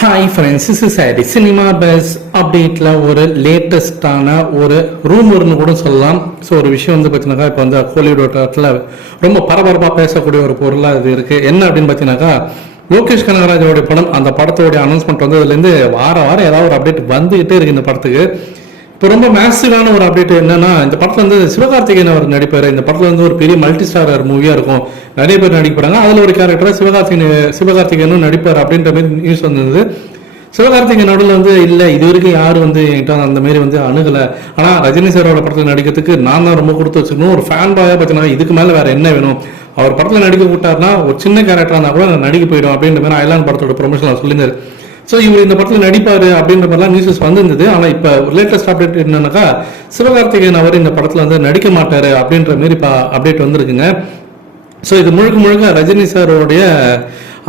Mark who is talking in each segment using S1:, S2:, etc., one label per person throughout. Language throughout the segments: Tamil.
S1: Hi friends is is cinema base அப்டேட்டில் ஒரு லேட்டஸ்டான ஒரு ரூமர்னு கூட சொல்லலாம். ஸோ ஒரு விஷயம் வந்து பார்த்தீங்கன்னாக்கா இப்போ வந்து கோலிவுட் ரொம்ப பரபரப்பாக பேசக்கூடிய ஒரு பொருளாக இது இருக்குது என்ன அப்படின்னு பார்த்தீங்கன்னாக்கா லோகேஷ் கனகராஜோடைய படம் அந்த படத்தோடைய அனௌன்ஸ்மெண்ட் வந்ததுலேருந்து வார வாரம் ஏதாவது ஒரு அப்டேட் வந்துகிட்டே இருக்குது இந்த படத்துக்கு. இப்போ ரொம்ப மேசிவான ஒரு அப்டேட் என்னன்னா இந்த படத்துல வந்து சிவகார்த்திகேயன் அவர் நடிப்பார். இந்த படத்துல வந்து ஒரு பெரிய மல்டி ஸ்டாரர் மூவியா இருக்கும். நிறைய பேர் நடிக்க போறாங்க அதுல ஒரு கேரக்டரா சிவகார்த்திகேயன் சிவகார்த்திகேயனும் நடிப்பார் அப்படின்ற மாதிரி நியூஸ் வந்தது. சிவகார்த்திகேயன் நடுவில் வந்து இல்லை இது வரைக்கும் யாரும் வந்து என்கிட்ட அந்த மாதிரி வந்து அணுகலை. ஆனால் ரஜினி சாரோட படத்தில் நடிக்கிறதுக்கு நான் தான் ரொம்ப கொடுத்து வச்சுக்கணும் ஒரு ஃபேன் பாயாக பார்த்தீங்கன்னா இதுக்கு மேலே வேற என்ன வேணும்? அவர் படத்தில் நடிக்க விட்டார்னா ஒரு சின்ன கேரக்டராக இருந்தால் கூட நான் நடிக்க போயிடும். அப்படின்ற மாதிரி அயலான் படத்தோட ப்ரொமோஷன் சொல்லியிருந்தாரு. ஸோ இவர் இந்த படத்தில் நடிப்பாரு அப்படின்ற மாதிரிலாம் நியூஸஸ் வந்திருந்தது. ஆனால் இப்போ லேட்டஸ்ட் அப்டேட் என்னன்னாக்கா சிவகார்த்திகேயன் அவர் இந்த படத்தில் வந்து நடிக்க மாட்டாரு அப்படின்ற மாதிரி இப்போ அப்டேட் வந்திருக்குங்க. ஸோ இது முழுக்க முழுக்க ரஜினி சாரோடைய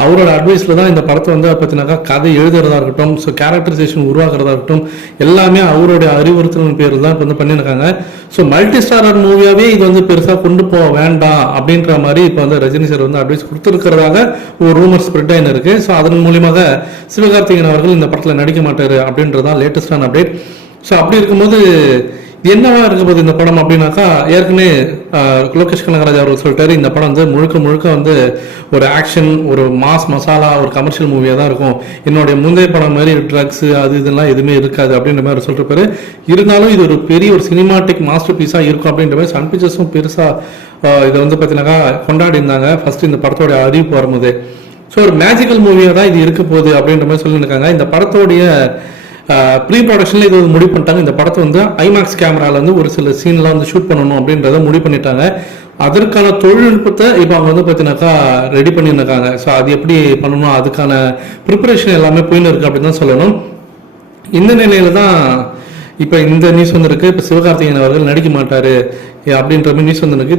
S1: அவரோட அட்வைஸில் தான் இந்த படத்தை வந்து பார்த்தீங்கன்னாக்கா கதை எழுதுறதா இருக்கட்டும் ஸோ கேரக்டரைசேஷன் உருவாக்குறதா இருக்கட்டும் எல்லாமே அவருடைய அறிவுறுத்தலின் பேரில் தான் இப்போ வந்து பண்ணியிருக்காங்க. ஸோ மல்டி ஸ்டாரர் மூவியாகவே இது வந்து பெருசாக கொண்டு போக வேண்டாம் அப்படின்ற மாதிரி இப்போ வந்து ரஜினி சார் வந்து அட்வைஸ் கொடுத்துருக்கிறதாக ஒரு ரூமர் ஸ்ப்ரெட் ஆகினு இருக்கு. ஸோ அதன் மூலியமாக சிவகார்த்திகேயன் அவர்கள் இந்த படத்தில் நடிக்க மாட்டார் அப்படின்றதான் லேட்டஸ்டான அப்டேட் ஸோ அப்படி இருக்கும்போது என்னவா இருக்க போகுது இந்த படம் அப்படின்னாக்கா ஏற்கனவே லோகேஷ் கனகராஜ் அவர்கள் சொல்லிட்டாரு இந்த படம் வந்து முழுக்க முழுக்க வந்து ஒரு ஆக்ஷன் ஒரு மாஸ் மசாலா ஒரு கமர்ஷியல் மூவியாக தான் இருக்கும். என்னுடைய முந்தைய படம் மாதிரி ட்ரக்ஸ் அது இதெல்லாம் எதுவுமே இருக்காது அப்படின்ற மாதிரி சொல்லிருப்பாரு. இருந்தாலும் இது ஒரு பெரிய ஒரு சினிமாட்டிக் மாஸ்டர் பீஸாக இருக்கும் அப்படின்ற மாதிரி சன் பிக்சர்ஸும் பெருசாக இதை வந்து பார்த்தீங்கன்னாக்கா கொண்டாடி இருந்தாங்க ஃபர்ஸ்ட் இந்த படத்தோட அறிவிப்பு வரும்போது. ஸோ ஒரு மேஜிக்கல் மூவியாக தான் இது இருக்க போகுது அப்படின்ற மாதிரி சொல்லியிருக்காங்க. இந்த படத்தோடைய ப்ரீ ப்ரொடக்ஷனில் இது வந்து முடிவு பண்ணிட்டாங்க. இந்த படத்தை வந்து ஐமேக்ஸ் கேமராவில் வந்து ஒரு சில சீன்லாம் வந்து ஷூட் பண்ணணும் அப்படின்றத முடிவு பண்ணிட்டாங்க. அதற்கான தொழில்நுட்பத்தை இப்போ அவங்க வந்து பார்த்தீங்கன்னாக்கா ரெடி பண்ணியிருக்காங்க. ஸோ அது எப்படி பண்ணணும்? அதுக்கான ப்ரிப்பரேஷன் எல்லாமே போயின்னு இருக்குது அப்படின்னு தான் சொல்லணும். இந்த நிலையில தான் இப்போ இந்த நியூஸ் வந்திருக்கு. இப்போ சிவகார்த்திகேயன் அவர்கள் நடிக்க மாட்டார் அப்படின்ற மாதிரி நியூஸ் வந்திருக்கு.